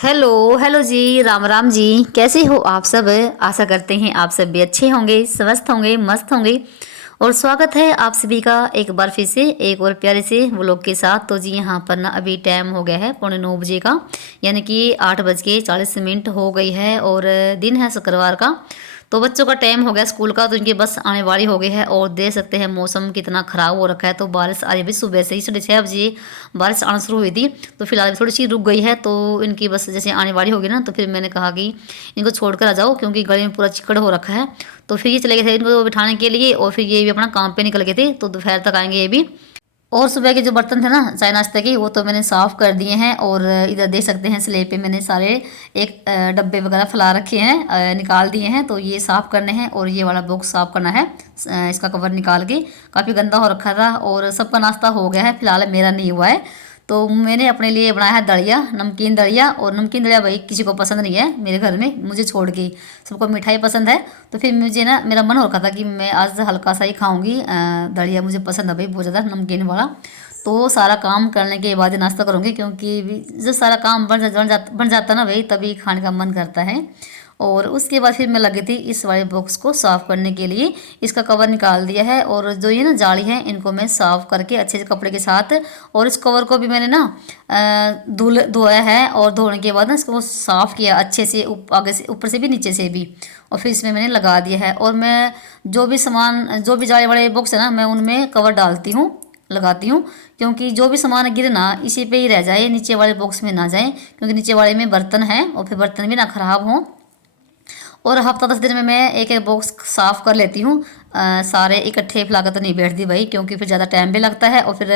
Hello hello जी, राम राम जी। कैसे हो आप सब? आशा करते हैं आप सब भी अच्छे होंगे, स्वस्थ होंगे, मस्त होंगे। और स्वागत है आप सभी का एक बार फिर से एक और प्यारे से व्लॉग के साथ। तो जी यहाँ पर ना अभी टाइम हो गया है 9:15 बजे का, यानी कि 8:40 हो गई है और दिन है शुक्रवार का। तो बच्चों का टाइम हो गया स्कूल का, तो इनकी बस आने वाली हो गई है। और देख सकते हैं मौसम कितना ख़राब हो रखा है। तो बारिश आ रही है, सुबह से ही 6:30 बजे बारिश आना शुरू हुई थी। तो फिलहाल थोड़ी सी रुक गई है। तो इनकी बस जैसे आने वाली होगी ना, तो फिर मैंने कहा कि इनको छोड़ कर आ जाओ, क्योंकि गले में पूरा चिकड़ हो रखा है। तो फिर ये चले गए थे इनको बिठाने के लिए, और फिर ये भी अपना काम पे निकल गए थे। तो दोपहर तक आएंगे ये भी। और सुबह के जो बर्तन थे ना चाय नाश्ते के, वो तो मैंने साफ़ कर दिए हैं। और इधर देख सकते हैं स्लेब पे मैंने सारे एक डब्बे वगैरह फैला रखे हैं, निकाल दिए हैं। तो ये साफ़ करने हैं और ये वाला बॉक्स साफ़ करना है। इसका कवर निकाल के काफ़ी गंदा हो रखा था। और सबका नाश्ता हो गया है, फिलहाल मेरा नहीं हुआ है। तो मैंने अपने लिए बनाया है दलिया, नमकीन दलिया। और नमकीन दलिया भाई किसी को पसंद नहीं है मेरे घर में, मुझे छोड़ के सबको मिठाई पसंद है। तो फिर मुझे ना मेरा मन हो रखा था कि मैं आज हल्का सा ही खाऊंगी दलिया, मुझे पसंद है भाई बहुत ज़्यादा नमकीन वाला। तो सारा काम करने के बाद ही नाश्ता करूँगी, क्योंकि जब सारा काम बन जाता ना भाई, तभी खाने का मन करता है। और उसके बाद फिर मैं लगी थी इस वाले बॉक्स को साफ़ करने के लिए। इसका कवर निकाल दिया है, और जो ये ना जाली है इनको मैं साफ़ करके अच्छे से कपड़े के साथ। और इस कवर को भी मैंने ना धोया है, और धोने के बाद ना इसको साफ़ किया अच्छे से, आगे से ऊपर से भी नीचे से भी। और फिर इसमें मैंने लगा दिया है। और मैं जो भी सामान, जो भी जाली वाले बॉक्स है ना, मैं उनमें कवर डालती हूँ, लगाती हूँ। क्योंकि जो भी सामान गिरे ना इसी पे ही रह जाए, नीचे वाले बॉक्स में ना जाए, क्योंकि नीचे वाले में बर्तन है और फिर बर्तन भी ना ख़राब हों। और हफ्ता 10 दिन में मैं एक एक बॉक्स साफ़ कर लेती हूँ। सारे इकट्ठे फैलाकर तो नहीं बैठती भाई, क्योंकि फिर ज़्यादा टाइम भी लगता है। और फिर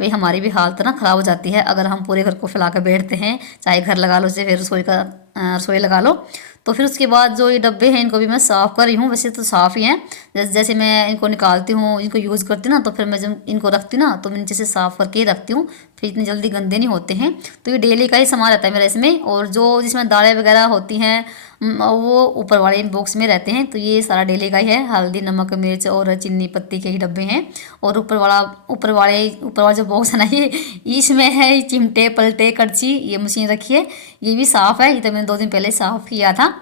भाई हमारी भी हालत ना ख़राब हो जाती है अगर हम पूरे घर को फैला कर बैठते हैं। चाहे घर लगा लो, चाहे फिर रसोई लगा लो। तो फिर उसके बाद जो ये डब्बे हैं इनको भी मैं साफ़ कर रही हूँ। वैसे तो साफ़ ही हैं, जैसे मैं इनको निकालती हूँ, इनको यूज़ करती हूँ ना, तो फिर मैं जब इनको रखती हूँ ना, तो मैं नीचे से साफ़ करके ही रखती हूँ। फिर इतनी जल्दी गंदे नहीं होते हैं। तो ये डेली का ही सामान रहता है मेरा इसमें। और जो जिसमें दालें वगैरह होती हैं वो ऊपर वाले बॉक्स में रहते हैं। तो ये सारा डेली का ही है, हल्दी नमक मिर्च और चीनी पत्ती के ही डब्बे हैं। और ऊपर वाला जो बॉक्स है ना, ये इसमें है चिमटे पलटे कड़छी, ये मशीन रखी है, ये भी साफ़ है। ये तो मैंने 2 दिन पहले साफ़ किया था।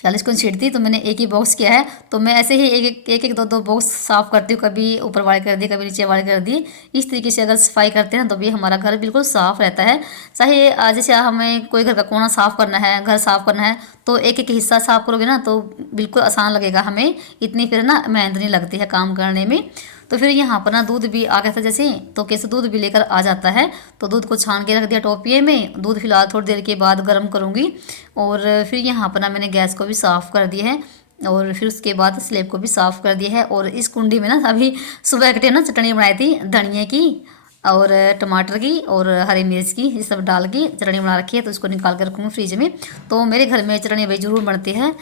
फिलहाल इसको छीटती तो मैंने एक ही बॉक्स किया है। तो मैं ऐसे ही एक दो दो बॉक्स साफ़ करती हूँ, कभी ऊपर वाले कर दिए, कभी नीचे वाले कर दिए। इस तरीके से अगर सफाई करते हैं तो भी हमारा घर बिल्कुल साफ़ रहता है। चाहे जैसे हमें कोई घर का कोना साफ़ करना है, घर साफ़ करना है, तो एक एक हिस्सा साफ़ करोगे ना तो बिल्कुल आसान लगेगा हमें। इतनी फिर ना मेहनत नहीं लगती है काम करने में। तो फिर यहाँ पर ना दूध भी आ गया था जैसे, तो कैसे दूध भी लेकर आ जाता है। तो दूध को छान के रख दिया टोपिए में। दूध फिलहाल थोड़ी देर के बाद गर्म करूँगी। और फिर यहाँ पर ना मैंने गैस को भी साफ़ कर दिया है। और फिर उसके बाद स्लेब को भी साफ़ कर दिया है। और इस कुंडी में ना अभी सुबह के टाइम ना चटनी बनाई थी धनिए की और टमाटर की और हरी मिर्च की, ये सब डाल के चटनी बना रखी है। तो इसको निकाल कर रखूँगी फ्रिज में। तो मेरे घर में चटनी भाई ज़रूर बनती है।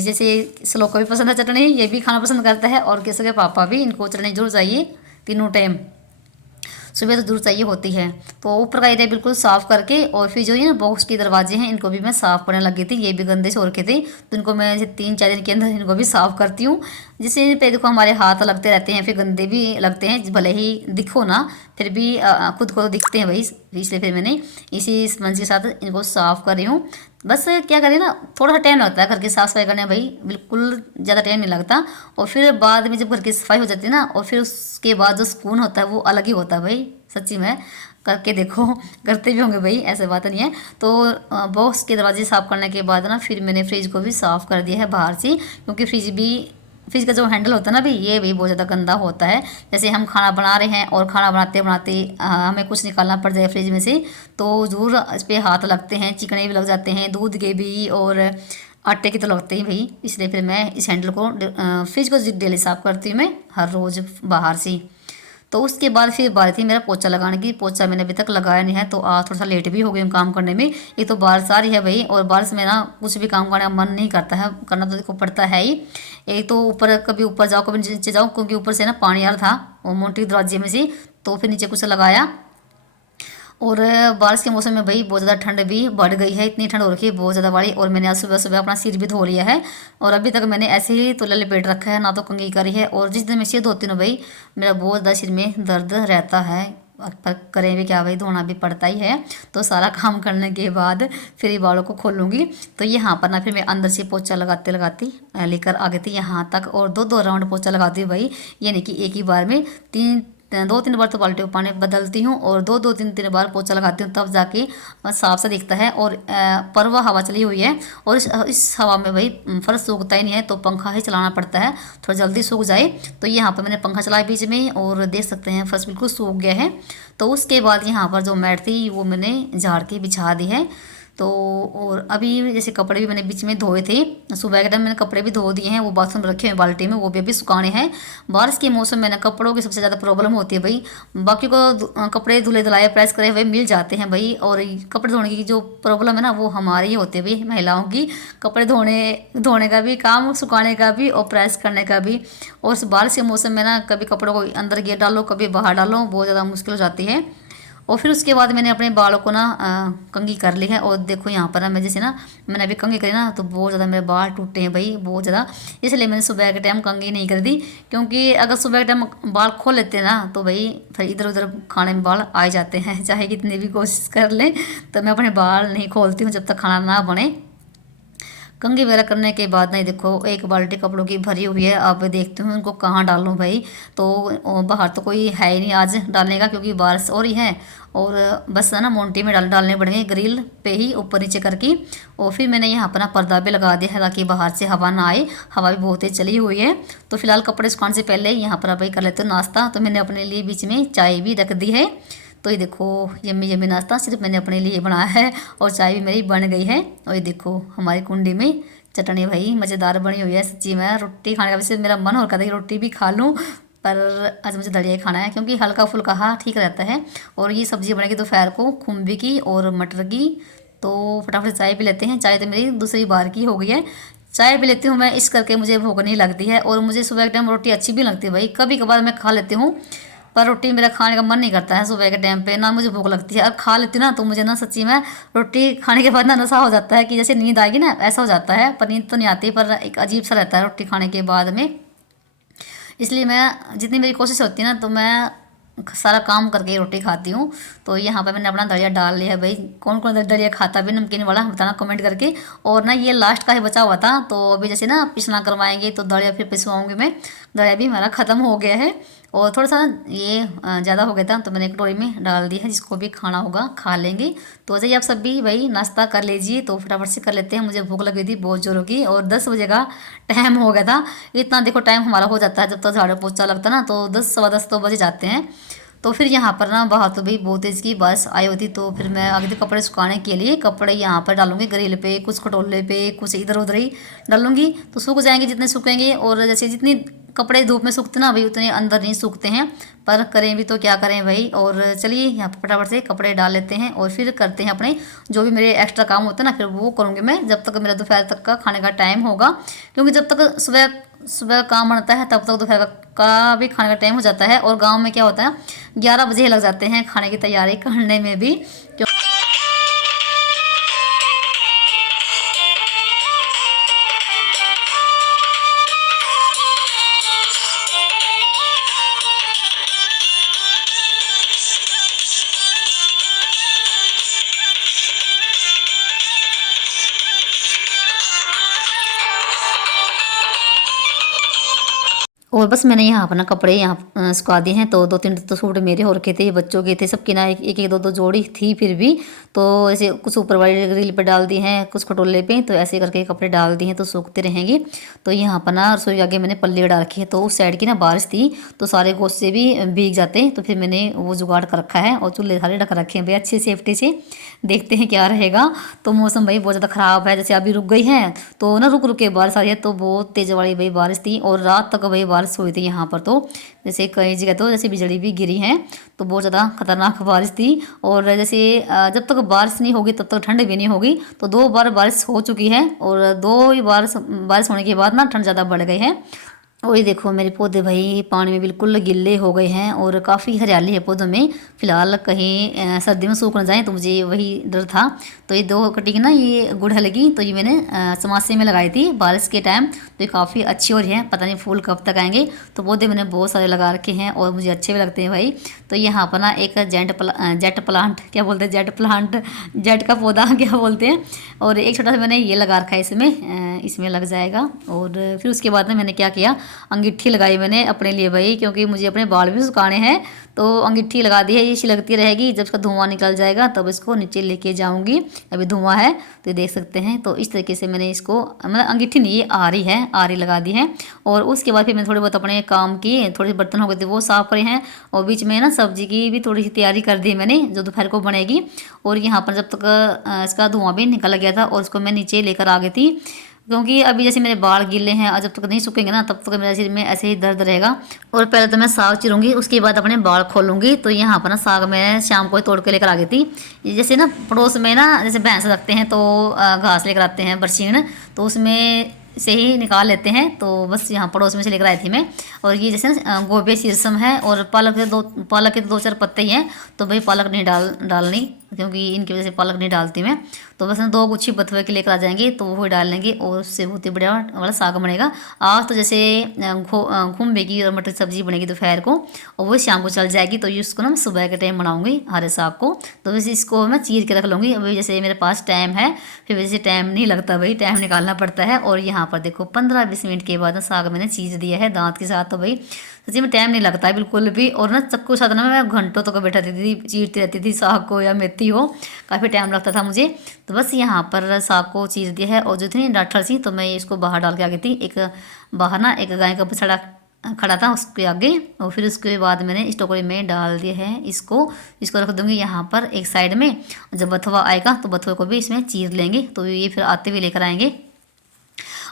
जैसे श्लोक को भी पसंद है चटनी, ये भी खाना पसंद करता है। और केसर के पापा भी, इनको चटनी जरूर चाहिए तीनों टाइम, सुबह तो जरूर चाहिए होती है। तो ऊपर का एरिया बिल्कुल साफ़ करके, और फिर जो ये ना बॉक्स के दरवाजे हैं इनको भी मैं साफ़ करने लगी थी। ये भी गंदे से हो रखे थे, तो इनको मैं 3-4 दिन के अंदर इनको भी साफ़ करती हूँ। जिससे इन पे देखो हमारे हाथ लगते रहते हैं, फिर गंदे भी लगते हैं, भले ही दिखो ना फिर भी खुद को तो दिखते हैं भाई। इसलिए फिर मैंने इसी स्पंज के साथ इनको साफ़ कर रही हूँ। बस क्या करें ना, थोड़ा सा टाइम लगता है घर की साफ़ सफाई करने में भाई, बिल्कुल ज़्यादा टाइम नहीं लगता। और फिर बाद में जब घर की सफाई हो जाती है ना, और फिर उसके बाद जो सुकून होता है वो अलग ही होता है भाई, सच्ची में। करके देखो, करते भी होंगे भाई, ऐसे बात नहीं है। तो बॉक्स के दरवाजे साफ़ करने के बाद ना फिर मैंने फ्रिज को भी साफ़ कर दिया है बाहर से, क्योंकि फ्रिज का जो हैंडल होता है ना भाई, ये भी बहुत ज़्यादा गंदा होता है। जैसे हम खाना बना रहे हैं और खाना बनाते बनाते हमें कुछ निकालना पड़ जाए फ्रिज में से, तो ज़रूर इस पर हाथ लगते हैं, चिकने भी लग जाते हैं, दूध के भी और आटे के तो लगते ही भाई। इसलिए फिर मैं इस हैंडल को फ्रिज को डेली साफ़ करती हूँ मैं हर रोज़ बाहर से। तो उसके बाद फिर बारी थी मेरा पोछा लगाने की। पोछा मैंने अभी तक लगाया नहीं है, तो आज थोड़ा सा लेट भी हो गई हूँ काम करने में। ये तो बारिश आ रही है भाई, और बारिश में ना कुछ भी काम करने का मन नहीं करता है, करना तो देखो पड़ता है ही। एक तो ऊपर कभी ऊपर जाओ कभी नीचे जाओ, क्योंकि ऊपर से ना पानी आ रहा था वो मोटी दरवाजे में से, तो फिर नीचे कुछ लगाया। और बारिश के मौसम में भाई बहुत ज़्यादा ठंड भी बढ़ गई है, इतनी ठंड हो रखी है बहुत ज़्यादा बड़ी। और मैंने आज सुबह सुबह अपना सिर भी धो लिया है, और अभी तक मैंने ऐसे ही तौलिया लपेट रखा है, ना तो कंघी करी है। और जिस दिन मैं सिर धोती हूँ भाई, मेरा बहुत ज़्यादा सिर में दर्द रहता है, पर करें भी क्या भाई, धोना भी पड़ता ही है। तो सारा काम करने के बाद फिर ये बालों को खोलूँगी। तो यहाँ पर ना फिर मैं अंदर से पोछा लगाते लगाती लेकर आ गई थी यहाँ तक, और दो दो राउंड पोछा लगाती हूँ भाई, यानी कि एक ही बार में दो तीन बार तो बाल्टी में पानी बदलती हूँ और दो दो तीन तीन बार पोछा लगाती हूँ, तब जाके साफ सा दिखता है। और परवा हवा चली हुई है और इस हवा में भाई फर्श सूखता ही नहीं है, तो पंखा ही चलाना पड़ता है थोड़ा जल्दी सूख जाए। तो यहाँ पर मैंने पंखा चलाया बीच में और देख सकते हैं फर्श बिल्कुल सूख गया है। तो उसके बाद यहाँ पर जो मैट थी वो मैंने झाड़ के बिछा दी है। तो और अभी जैसे कपड़े भी मैंने बीच में धोए थे, सुबह के टाइम मैंने कपड़े भी धो दिए हैं, वो बाथरूम में रखे हुए बाल्टी में, वो भी अभी सुखाने हैं। बारिश के मौसम में ना कपड़ों की सबसे ज़्यादा प्रॉब्लम होती है भाई। बाकी को कपड़े धुले धुलाए प्रेस करे हुए मिल जाते हैं भाई, और कपड़े धोने की जो प्रॉब्लम है ना वो हमारी ही होती है भाई, महिलाओं की। कपड़े धोने का भी काम, सुखाने का भी और प्रेस करने का भी। और इस बारिश के मौसम में ना कभी कपड़ों को अंदर गिर डालो, कभी बाहर डालो, बहुत ज़्यादा मुश्किल हो जाती है। और फिर उसके बाद मैंने अपने बालों को ना कंघी कर ली है। और देखो यहाँ पर ना मैं जैसे ना मैंने अभी कंघी करी ना, तो बहुत ज़्यादा मेरे बाल टूटे हैं भाई, बहुत ज़्यादा। इसलिए मैंने सुबह के टाइम कंघी नहीं कर दी, क्योंकि अगर सुबह के टाइम बाल खोल लेते हैं ना तो भाई फिर इधर उधर खाने में बाल आ जाते हैं, चाहे कितनी भी कोशिश कर लें। तो मैं अपने बाल नहीं खोलती हूँ जब तक खाना ना बने। कंघी वगैरह करने के बाद नहीं, देखो एक बाल्टी कपड़ों की भरी हुई है। अब देखती हूँ उनको कहाँ डालूँ भाई। तो बाहर तो कोई है ही नहीं आज डालने का, क्योंकि बारिश हो रही है। और बस है ना मोन्टी में डालने पड़ेंगे, ग्रिल पे ही ऊपर नीचे करके। और फिर मैंने यहाँ पर ना पर्दा भी लगा दिया है ताकि बाहर से हवा ना आए, हवा भी बहुत तेज चली हुई है। तो फिलहाल कपड़े सुखाने से पहले यहाँ पर भाई कर लेते हो नाश्ता। तो मैंने अपने लिए बीच में चाय भी रख दी है। तो ये देखो यम्मी यम्मी नाश्ता सिर्फ मैंने अपने लिए बनाया है, और चाय भी मेरी बन गई है। और ये देखो हमारी कुंडी में चटनी भाई मज़ेदार बनी हुई है। सच्ची में रोटी खाने का वैसे मेरा मन हो रहा था कि रोटी भी खा लूँ, पर आज मुझे दलिया ही खाना है, क्योंकि हल्का फुल्का हाँ ठीक रहता है। और ये सब्ज़ी बनेगी दोपहर को खुम्बी की और मटर की। तो फटाफट चाय पी लेते हैं। चाय तो मेरी दूसरी बार की हो गई है, चाय पी लेती हूँ मैं, इस करके मुझे भूख नहीं लगती है। और मुझे सुबह के टाइम रोटी अच्छी भी लगती है भाई, कभी कभार मैं खा लेती हूँ, पर रोटी मेरा खाने का मन नहीं करता है सुबह के टाइम पे, ना मुझे भूख लगती है। और खा लेती हूँ ना तो मुझे ना सच्ची में रोटी खाने के बाद ना नशा हो जाता है, कि जैसे नींद आएगी ना ऐसा हो जाता है। पर नींद तो नहीं आती, पर एक अजीब सा रहता है रोटी खाने के बाद में। इसलिए मैं जितनी मेरी कोशिश होती है ना, तो मैं सारा काम करके ही रोटी खाती हूँ। तो यहाँ पे मैंने अपना दलिया डाल लिया है भाई। कौन कौन दलिया खाता भी नमकीन वाला बताना कमेंट करके। और ना ये लास्ट का ही बचा हुआ था, तो अभी जैसे ना पिसना करवाएंगे तो दलिया फिर पिसवाऊँगी मैं। दलिया भी हमारा ख़त्म हो गया है, और थोड़ा सा ये ज़्यादा हो गया था, तो मैंने एक कटोरी में डाल दिया है, जिसको भी खाना होगा खा लेंगे। तो जाइए आप सब भी भाई नाश्ता कर लीजिए। तो फटाफट से कर लेते हैं, मुझे भूख लगी थी बहुत जोरों की, और 10 बजे का टाइम हो गया था। इतना देखो टाइम हमारा हो जाता है, जब तक झाड़ू पोछा लगता है ना तो 10 सवा 10 तो बजे जाते हैं। तो फिर यहाँ पर ना बाहर तो भाई बहुत तेज़ की बारिश आई होती, तो फिर मैं आगे थे कपड़े सुखाने के लिए कपड़े यहाँ पर डालूंगी ग्रिल पे, कुछ खटोले पे, कुछ इधर उधर ही डालूंगी। तो सूख जाएंगे जितने सूखेंगे, और जैसे जितनी कपड़े धूप में सूखते ना भाई उतने अंदर नहीं सूखते हैं, पर करें भी तो क्या करें भाई। और चलिए यहाँ पर फटाफट से कपड़े डाल लेते हैं, और फिर करते हैं अपने जो भी मेरे एक्स्ट्रा काम होते हैं ना, फिर वो करूँगी मैं जब तक मेरा दोपहर तक का खाने का टाइम होगा। क्योंकि जब तक सुबह सुबह काम बनता है तब तक दोपहर का भी खाने का टाइम हो जाता है। और गांव में क्या होता है 11 बजे लग जाते हैं खाने की तैयारी करने में भी। और बस मैंने यहाँ अपना कपड़े यहाँ सुखा दिए हैं। तो 2-3 तो सूट मेरे हो रखे थे, बच्चों के थे, सबकी ना एक एक 2-2 जोड़ी थी फिर भी। तो ऐसे कुछ ऊपर वाली ग्रिल पे डाल दिए हैं, कुछ खटोले पे, तो ऐसे करके कपड़े डाल दिए हैं तो सूखते रहेंगे। तो यहाँ पर ना रसोई आगे मैंने पल्ली डाल रखी है, तो उस साइड की ना बारिश थी तो सारे गोश्त से भी भीग जाते, तो फिर मैंने वो जुगाड़ कर रखा है। और चूल्हे सारे ढक रखे हैं भाई अच्छी सेफ्टी से, देखते हैं क्या रहेगा। तो मौसम भाई बहुत ज़्यादा ख़राब है, जैसे अभी रुक गई है तो ना रुक रुक के बारिश आ रही है, तो बहुत तेज़ वाली भाई बारिश थी। और रात तक भाई बारिश हुई थी यहाँ पर, तो जैसे कई जगह तो जैसे बिजली भी गिरी है, तो बहुत ज़्यादा खतरनाक बारिश थी। और जैसे जब तक बारिश नहीं होगी तब तक ठंड भी नहीं होगी। तो 2 बार बारिश हो चुकी है, और 2 ही बारिश होने के बाद ना ठंड ज़्यादा बढ़ गई है। और ये देखो मेरे पौधे भाई पानी में बिल्कुल गिल्ले हो गए हैं और काफ़ी हरियाली है पौधों में। फ़िलहाल कहीं सर्दी में सूख ना जाए, तो मुझे वही डर था। तो ये 2 कटिंग ना ये गुड़हल लगी, तो ये मैंने समासे में लगाई थी बारिश के टाइम। तो ये काफ़ी अच्छी हो रही है, पता नहीं फूल कब तक आएंगे। तो पौधे मैंने बहुत सारे लगा रखे हैं और मुझे अच्छे भी लगते हैं भाई। तो यहाँ पर ना एक जेट प्लांट क्या बोलते हैं, जेट प्लांट, जेट का पौधा क्या बोलते हैं। और एक छोटा सा मैंने ये लगा रखा है इसमें, इसमें लग जाएगा। और फिर उसके बाद में मैंने क्या किया, अंगीठी लगाई मैंने अपने लिए भाई, क्योंकि मुझे अपने बाल भी सुखाने हैं। तो अंगीठी लगा दी है, ये लगती रहेगी, जब इसका धुआं निकल जाएगा तब इसको नीचे लेके जाऊंगी। अभी धुआं है तो ये देख सकते हैं। तो इस तरीके से मैंने इसको, मतलब अंगीठी नहीं, ये आरी है, आरी लगा दी है। और उसके बाद फिर मैंने थोड़े बहुत अपने काम किए, थोड़े बर्तन हो गए थे वो साफ करे हैं। और बीच में ना सब्जी की भी थोड़ी सी तैयारी कर दी मैंने, जो दोपहर को बनेगी। और यहाँ पर जब तक इसका धुआं भी निकल गया था और उसको मैं नीचे लेकर आ गई थी, क्योंकि अभी जैसे मेरे बाल गीले हैं और जब तक नहीं सूखेंगे ना तब तक मेरे शरीर में ऐसे ही दर्द रहेगा। और पहले तो मैं साग चिरूंगी, उसके बाद अपने बाल खोलूंगी। तो यहाँ पर ना साग मैं शाम को ही तोड़ के लेकर आ गई थी। जैसे ना पड़ोस में ना जैसे भैंस रखते हैं तो घास लेकर आते हैं बरसीन, तो उसमें से ही निकाल लेते हैं। तो बस यहाँ पड़ोस में से लेकर आई थी मैं। और ये जैसे ना गोभी शीर्षम है और पालक के 2-4 पत्ते ही हैं। तो भाई पालक नहीं डालनी, क्योंकि इनकी वजह से पालक नहीं डालती मैं। तो बस ना 2 गुच्छी बथुए के लेकर आ जाएंगे, तो वो डाल लेंगे और उससे बहुत ही बढ़िया वाला साग बनेगा। आज तो जैसे घूमबे की और मटर की सब्जी बनेगी दोपहर को, और वो शाम को चल जाएगी। तो ये उसको ना मैं सुबह के टाइम बनाऊंगी हरे साग को। तो वैसे इसको मैं चीर के रख लूँगी। अभी जैसे मेरे पास टाइम है, फिर वैसे टाइम नहीं लगता भाई, टाइम निकालना पड़ता है। और यहाँ पर देखो 15-20 मिनट के बाद ना साग मैंने चीर दिया है दांत के साथ। तो भाई सच्ची में टाइम नहीं लगता है बिल्कुल भी। और ना चक्कू के साथ ना मैं घंटों तक बैठाती थी, चीरती रहती थी साग को या मेथी हो, काफ़ी टाइम लगता था मुझे। तो बस यहाँ पर साग को चीर दिया है। और जो थी डांठल सी, तो मैं इसको बाहर डाल के आ गई थी। एक बाहर ना एक गाय का बछड़ा खड़ा था उसके आगे। और फिर उसके बाद मैंने इस टोकरी में डाल दिया है इसको। इसको रख दूँगी यहाँ पर एक साइड में। जब बथुआ आएगा तो बथुए को भी इसमें चीर लेंगे, तो ये फिर आते हुए लेकर आएंगे।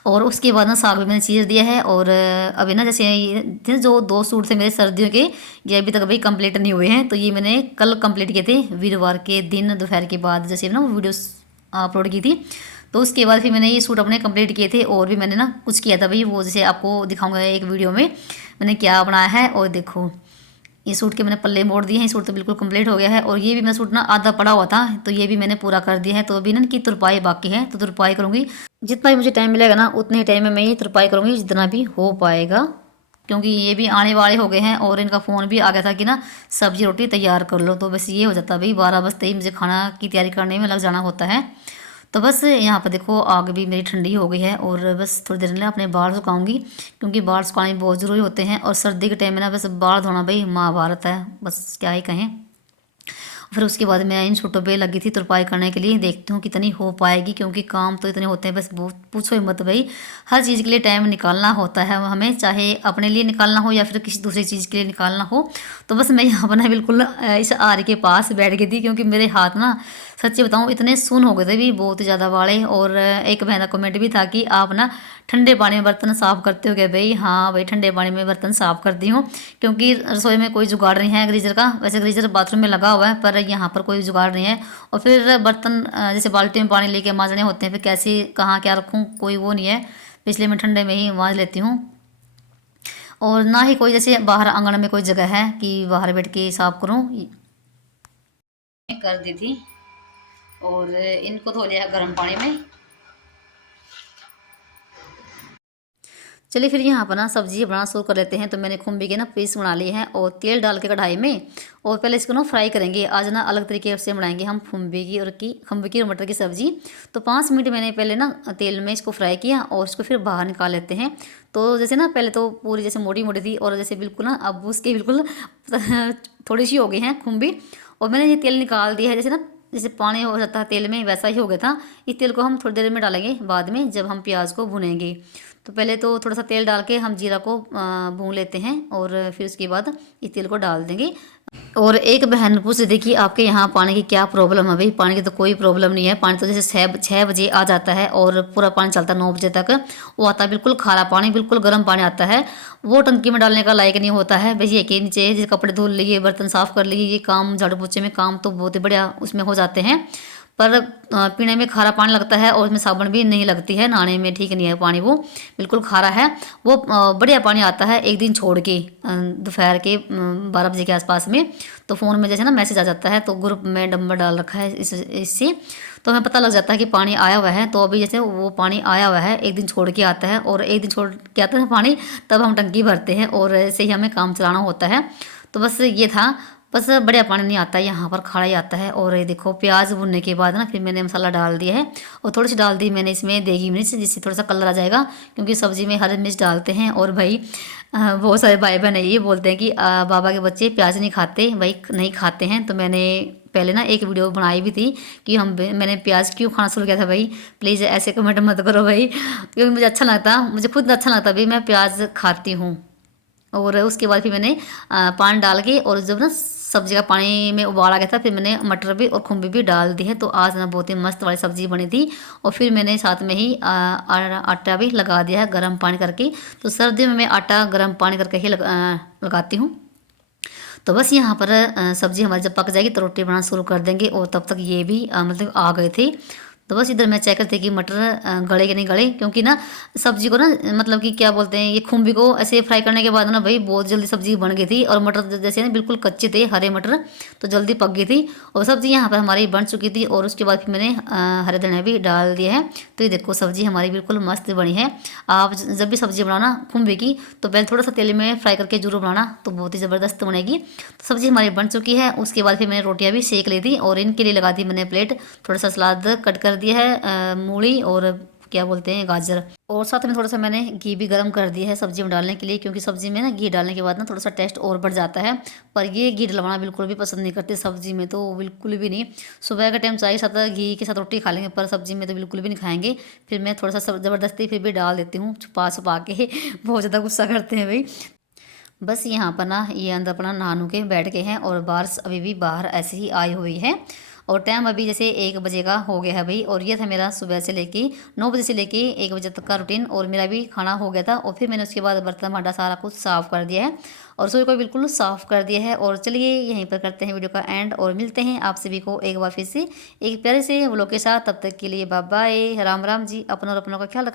और उसके बाद ना साग भी मैंने चीर दिया है। और अभी ना जैसे ये जो 2 सूट थे मेरे सर्दियों के, ये अभी तक अभी कंप्लीट नहीं हुए हैं। तो ये मैंने कल कंप्लीट किए थे, वीरवार के दिन दोपहर के बाद जैसे ना वो वीडियोस अपलोड की थी। तो उसके बाद फिर मैंने ये सूट अपने कंप्लीट किए थे। और भी मैंने ना कुछ किया था भाई, वो जैसे आपको दिखाऊंगा एक वीडियो में मैंने क्या बनाया है। और देखो ये सूट के मैंने पल्ले मोड़ दिए हैं, सूट तो बिल्कुल कंप्लीट हो गया है। और ये भी मेरा सूट ना आधा पड़ा हुआ था, तो ये भी मैंने पूरा कर दिया है। तो अभी ना इनकी तुरपाई बाकी है, तो तुरपाई करूँगी। जितना भी मुझे टाइम मिलेगा ना उतने ही टाइम में मैं ये तुरपाई करूँगी, जितना भी हो पाएगा। क्योंकि ये भी आने वाले हो गए हैं और इनका फ़ोन भी आ गया था कि ना सब्जी रोटी तैयार कर लो। तो बस ये हो जाता भाई 12 बजते ही मुझे खाना की तैयारी करने में लग जाना होता है। तो बस यहाँ पर देखो आग भी मेरी ठंडी हो गई है। और बस थोड़ी देर में अपने बाल सुखाऊंगी, क्योंकि बाल सुखाने बहुत ज़रूरी होते हैं। और सर्दी के टाइम में ना बस बाल धोना भाई महाभारत है, बस क्या ही कहें। फिर उसके बाद मैं इन सूटों पे लगी थी तुरपाई करने के लिए, देखती हूँ कितनी हो पाएगी, क्योंकि काम तो इतने होते हैं बस बहुत पूछो ही मत भाई। हर चीज़ के लिए टाइम निकालना होता है हमें, चाहे अपने लिए निकालना हो या फिर किसी दूसरी चीज़ के लिए निकालना हो। तो बस मैं यहाँ पर ना बिल्कुल इस आरी के पास बैठ गई थी, क्योंकि मेरे हाथ ना सच्ची बताऊँ इतने सुन हो गए थे भी, बहुत ज़्यादा वाले। और एक बहन का कमेंट भी था कि आप ना ठंडे पानी में बर्तन साफ़ करते हो गए भाई। हाँ भाई ठंडे पानी में बर्तन साफ़ करती हूँ, क्योंकि रसोई में कोई जुगाड़ नहीं है गीज़र का। वैसे गीज़र बाथरूम में लगा हुआ है, पर यहाँ पर कोई जुगाड़ नहीं है। और फिर बर्तन जैसे बाल्टी में पानी लेके मांजने होते हैं, फिर कैसे कहाँ क्या रखूँ कोई वो नहीं है, इसलिए मैं ठंडे में ही मांज लेती हूँ। और ना ही कोई जैसे बाहर आंगन में कोई जगह है कि बाहर बैठ के साफ़ करूँ, कर दी थी। और इनको धो लिया गर्म पानी में। चलिए फिर यहाँ पर ना सब्जी बनाना शुरू कर लेते हैं। तो मैंने खुम्बी के ना पीस बना लिए हैं और तेल डाल के कढ़ाई में। और पहले इसको ना फ्राई करेंगे, आज ना अलग तरीके से बनाएंगे हम खुम्बी की और मटर की सब्ज़ी। तो 5 मिनट मैंने पहले ना तेल में इसको फ्राई किया और इसको फिर बाहर निकाल लेते हैं। तो जैसे ना पहले तो पूरी जैसे मोटी मोटी थी, और जैसे बिल्कुल ना अब उसके बिल्कुल थोड़ी सी हो गई हैं खुम्बी। और मैंने ये तेल निकाल दिया है, जैसे पानी हो जाता है तेल में वैसा ही हो गया था। इस तेल को हम थोड़ी देर में डालेंगे बाद में, जब हम प्याज को भुनेंगे। तो पहले तो थोड़ा सा तेल डाल के हम जीरा को भून लेते हैं, और फिर उसके बाद इस तेल को डाल देंगे। और एक बहन पूछ रही थी कि आपके यहाँ पानी की क्या प्रॉब्लम है। भाई पानी की तो कोई प्रॉब्लम नहीं है, पानी तो जैसे 6 बजे आ जाता है और पूरा पानी चलता है 9 बजे तक। वो आता है बिल्कुल खारा पानी, बिल्कुल गर्म पानी आता है, वो टंकी में डालने का लायक नहीं होता है। भैया के नीचे जैसे कपड़े धुल लिए, बर्तन साफ़ कर लिए, ये काम झाड़ू पोछे में काम तो बहुत ही बढ़िया उसमें हो जाते हैं। पर पीने में खारा पानी लगता है और उसमें साबुन भी नहीं लगती है, नहाने में ठीक नहीं है पानी, वो बिल्कुल खारा है। वो बढ़िया पानी आता है एक दिन छोड़ के, दोपहर के 12 बजे के आसपास में। तो फ़ोन में जैसे ना मैसेज आ जाता है, तो ग्रुप में नंबर डाल रखा है इससे, तो हमें पता लग जाता है कि पानी आया हुआ है। तो अभी जैसे वो पानी आया हुआ है, एक दिन छोड़ के आता है, और एक दिन छोड़ के आता है पानी, तब हम टंकी भरते हैं और ऐसे ही हमें काम चलाना होता है। तो बस ये था, बस बढ़िया पानी नहीं आता है यहाँ पर, खारा ही आता है। और ये देखो प्याज भुनने के बाद ना फिर मैंने मसाला डाल दिया है, और थोड़ी सी डाल दी मैंने इसमें देगी मिर्च, जिससे थोड़ा सा कलर आ जाएगा, क्योंकि सब्जी में हरी मिर्च डालते हैं। और भाई बहुत सारे भाई बहन ये बोलते हैं कि बाबा के बच्चे प्याज नहीं खाते, भाई नहीं खाते हैं। तो मैंने पहले ना एक वीडियो बनाई भी थी कि मैंने प्याज क्यों खाना शुरू किया था। भाई प्लीज़ ऐसे कमेंट मत करो भाई, क्योंकि मुझे अच्छा लगता, मुझे खुद अच्छा लगता भाई, मैं प्याज खाती हूँ। और उसके बाद फिर मैंने पानी डाल के, और जब ना सब्जी का पानी में उबाल आ गया था, फिर मैंने मटर भी और खुम्बी भी डाल दी है। तो आज ना बहुत ही मस्त वाली सब्जी बनी थी। और फिर मैंने साथ में ही आटा भी लगा दिया है गर्म पानी करके। तो सर्दियों में मैं आटा गर्म पानी करके ही लगाती हूँ। तो बस यहाँ पर सब्जी हमारी जब पक जाएगी तो रोटी बनाना शुरू कर देंगे, और तब तक ये भी मतलब आ गए थे। तो बस इधर मैं चेक करती कि मटर गले कि नहीं गले, क्योंकि ना सब्जी को ना मतलब कि क्या बोलते हैं, ये खुम्बी को ऐसे फ्राई करने के बाद ना भाई बहुत जल्दी सब्जी बन गई थी। और मटर जैसे ना बिल्कुल कच्चे थे, हरे मटर, तो जल्दी पक गई थी। और सब्जी यहाँ पर हमारी बन चुकी थी, और उसके बाद फिर मैंने हरे धनिया भी डाल दिया है। तो ये देखो सब्जी हमारी बिल्कुल मस्त बनी है। आप जब भी सब्जी बनाना खुम्बी की, तो पहले थोड़ा सा तेल में फ्राई करके जरूर बनाना, तो बहुत ही ज़बरदस्त बनेगी। तो सब्जी हमारी बन चुकी है। उसके बाद फिर मैंने रोटियां भी सेक ली थी, और इनके लिए लगा दी मैंने प्लेट, थोड़ा सा सलाद कट कर दिया है, मूली और क्या बोलते हैं गाजर, और साथ में थोड़ा सा मैंने घी भी गर्म कर दिया है सब्जी में डालने के लिए, क्योंकि सब्जी में ना घी डालने के बाद ना थोड़ा सा टेस्ट और बढ़ जाता है। पर ये घी डलवाना बिल्कुल भी पसंद नहीं करते सब्जी में, तो बिल्कुल भी नहीं। सुबह का टाइम चाय के साथ घी के साथ रोटी खा लेंगे, पर सब्जी में तो बिल्कुल भी नहीं खाएंगे। फिर मैं थोड़ा सा ज़बरदस्ती फिर भी डाल देती हूँ, छुपा छुपा के बहुत ज़्यादा गुस्सा करते हैं भाई। बस यहाँ पर ना ये अंदर अपना नहा के बैठ गए हैं, और बारिश अभी भी बाहर ऐसे ही आई हुई है। और टाइम अभी जैसे 1 बजे का हो गया है भाई। और ये था मेरा सुबह से लेके 9 बजे से लेके 1 बजे तक का रूटीन, और मेरा भी खाना हो गया था। और फिर मैंने उसके बाद बर्तन भांडा सारा कुछ साफ़ कर दिया है, और रसोई को बिल्कुल साफ़ कर दिया है। और चलिए यहीं पर करते हैं वीडियो का एंड, और मिलते हैं आप सभी को एक बार फिर से एक प्यारे से व्लॉग के साथ। तब तक के लिए बाय बाय, राम राम जी। अपनों और अपनों का ख्याल रखना।